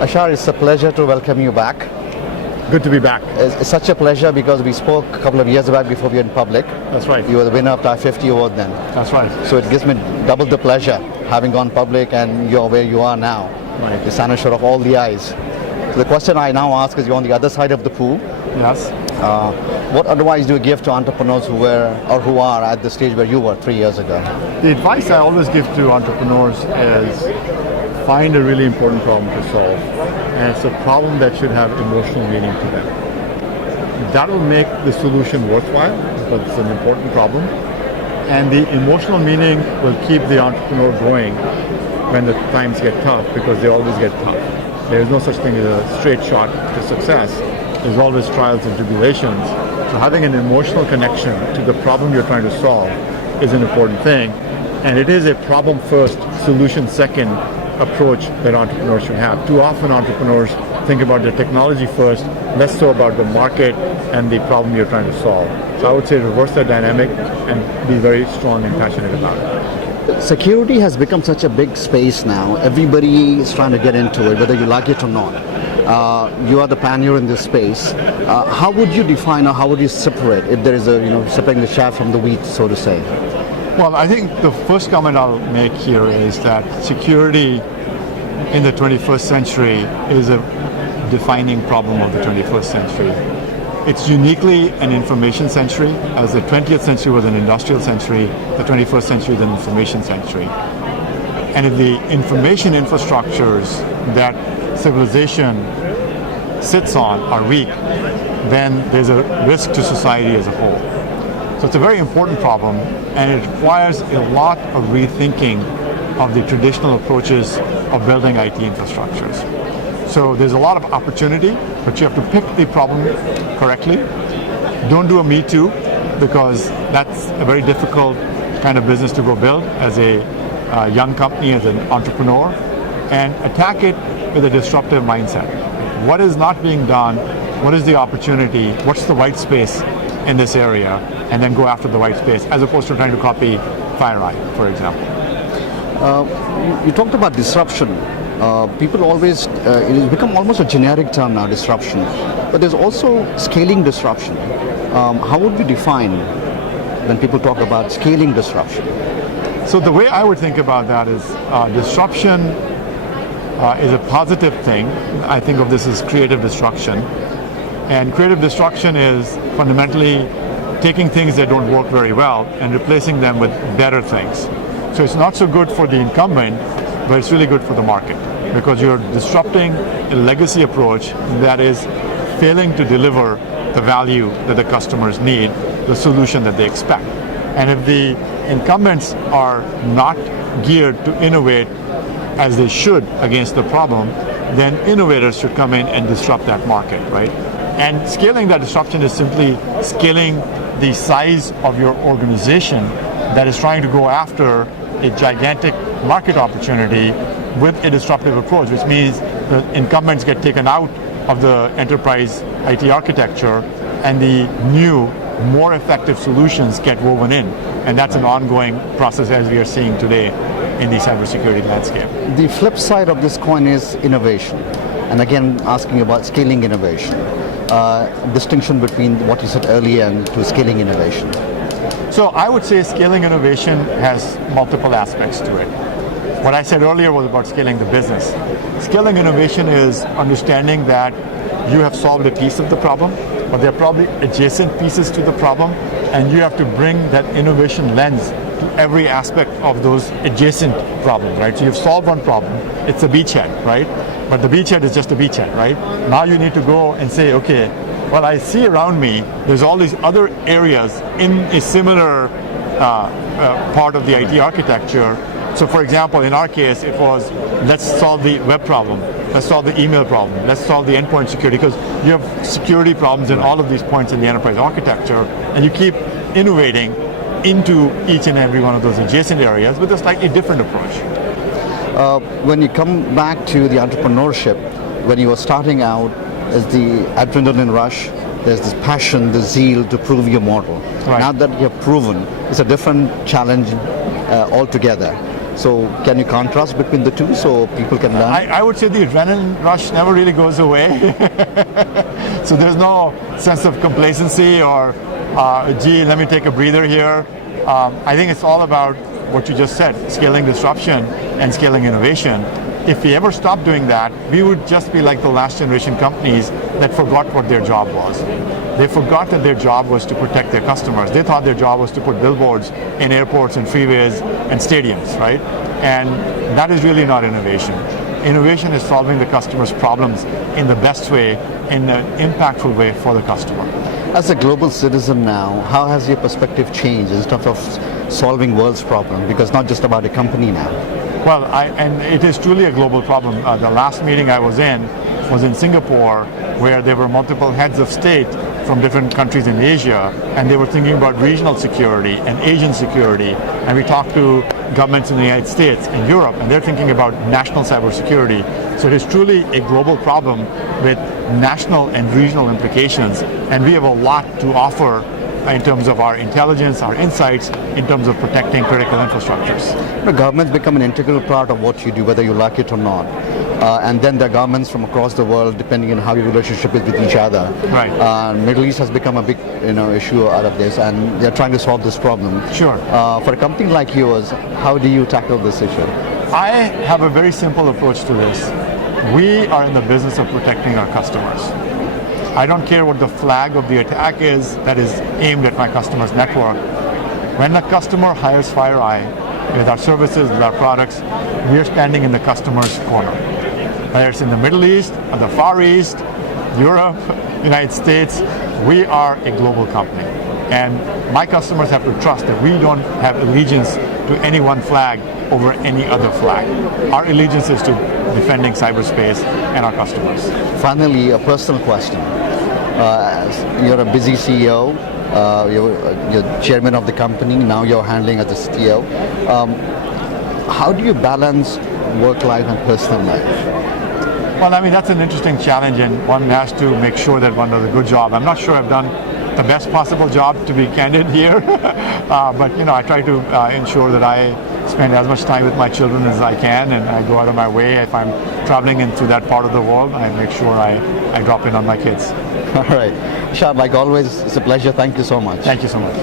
Ashar, it's a pleasure to welcome you back. Good to be back. It's such a pleasure because we spoke a couple of years back before we went public. That's right. You were the winner of the 50 award then. That's right. So it gives me double the pleasure having gone public and you're where you are now. Right. The cynosure of all the eyes. So the question I now ask is, you're on the other side of the pool. Yes. What advice do you give to entrepreneurs who are at the stage where you were 3 years ago? The advice I always give to entrepreneurs is find a really important problem to solve, and it's a problem that should have emotional meaning to them. That will make the solution worthwhile, but it's an important problem, and the emotional meaning will keep the entrepreneur going when the times get tough, because they always get tough. There is no such thing as a straight shot to success. There's always trials and tribulations. So having an emotional connection to the problem you're trying to solve is an important thing, and it is a problem first, solution second approach that entrepreneurs should have. Too often entrepreneurs think about the technology first, less so about the market and the problem you're trying to solve. So I would say reverse that dynamic and be very strong and passionate about it. Security has become such a big space now. Everybody is trying to get into it, whether you like it or not. You are the pioneer in this space. How would you define, or how would you separate, if there is a, separating the chaff from the wheat, so to say? Well, I think the first comment I'll make here is that security in the 21st century is a defining problem of the 21st century. It's uniquely an information century. As the 20th century was an industrial century, the 21st century is an information century. And if the information infrastructures that civilization sits on are weak, then there's a risk to society as a whole. So it's a very important problem, and it requires a lot of rethinking of the traditional approaches of building IT infrastructures. So there's a lot of opportunity, but you have to pick the problem correctly. Don't do a me too, because that's a very difficult kind of business to go build as a young company, as an entrepreneur, and attack it with a disruptive mindset. What is not being done? What is the opportunity? What's the white space in this area? And then go after the white space, as opposed to trying to copy FireEye, for example. You talked about disruption. People always, it has become almost a generic term now, disruption. But there's also scaling disruption. How would we define when people talk about scaling disruption? So the way I would think about that is disruption is a positive thing. I think of this as creative destruction. And creative destruction is fundamentally taking things that don't work very well and replacing them with better things. So it's not so good for the incumbent, but it's really good for the market, because you're disrupting a legacy approach that is failing to deliver the value that the customers need, the solution that they expect. And if the incumbents are not geared to innovate as they should against the problem, then innovators should come in and disrupt that market, right? And scaling that disruption is simply scaling the size of your organization that is trying to go after a gigantic market opportunity with a disruptive approach, which means the incumbents get taken out of the enterprise IT architecture and the new, more effective solutions get woven in. And that's an ongoing process, as we are seeing today in the cybersecurity landscape. The flip side of this coin is innovation. And again, asking about scaling innovation. Distinction between what you said earlier and to scaling innovation. So I would say scaling innovation has multiple aspects to it. What I said earlier was about scaling the business. Scaling innovation is understanding that you have solved a piece of the problem, but there are probably adjacent pieces to the problem, and you have to bring that innovation lens to every aspect of those adjacent problems, right? So you've solved one problem, it's a beachhead, right? But the beachhead is just a beachhead, right? Now you need to go and say, okay, well, I see around me, there's all these other areas in a similar part of the IT architecture. So for example, in our case, it was, let's solve the web problem, let's solve the email problem, let's solve the endpoint security, because you have security problems in all of these points in the enterprise architecture, and you keep innovating into each and every one of those adjacent areas with a slightly different approach. When you come back to the entrepreneurship, when you were starting out, there's the adrenaline rush, there's this passion, the zeal to prove your model. Right. Now that you're proven, it's a different challenge altogether. So can you contrast between the two so people can learn? I would say the adrenaline rush never really goes away. So there's no sense of complacency or, gee, let me take a breather here. I think it's all about what you just said, scaling disruption and scaling innovation. If we ever stopped doing that, we would just be like the last generation companies that forgot what their job was. They forgot that their job was to protect their customers. They thought their job was to put billboards in airports and freeways and stadiums, right? And that is really not innovation. Innovation is solving the customer's problems in the best way, in an impactful way for the customer. As a global citizen now, how has your perspective changed in terms of solving world's problem? Because not just about a company now. Well, and it is truly a global problem. The last meeting I was in Singapore, where there were multiple heads of state from different countries in Asia, and they were thinking about regional security and Asian security. And we talked to governments in the United States and Europe, and they're thinking about national cybersecurity. So it is truly a global problem with national and regional implications, and we have a lot to offer in terms of our intelligence, our insights, in terms of protecting critical infrastructures. The governments become an integral part of what you do, whether you like it or not. And then there are governments from across the world, depending on how your relationship is with each other. Right. Middle East has become a big, issue out of this, and they're trying to solve this problem. Sure. For a company like yours, how do you tackle this issue? I have a very simple approach to this. We are in the business of protecting our customers. I don't care what the flag of the attack is that is aimed at my customer's network. When the customer hires FireEye with our services, with our products, we are standing in the customer's corner. Whether it's in the Middle East, or the Far East, Europe, United States, we are a global company. And my customers have to trust that we don't have allegiance to any one flag over any other flag. Our allegiance is to defending cyberspace and our customers. Finally, a personal question. You're a busy CEO, you're chairman of the company, now you're handling as a CTO. How do you balance work life and personal life? Well, I mean, that's an interesting challenge, and one has to make sure that one does a good job. I'm not sure I've done the best possible job, to be candid here, but I try to ensure that I spend as much time with my children as I can, and I go out of my way. If I'm traveling into that part of the world, I make sure I drop in on my kids. All right. Ashar, like always, it's a pleasure. Thank you so much. Thank you so much.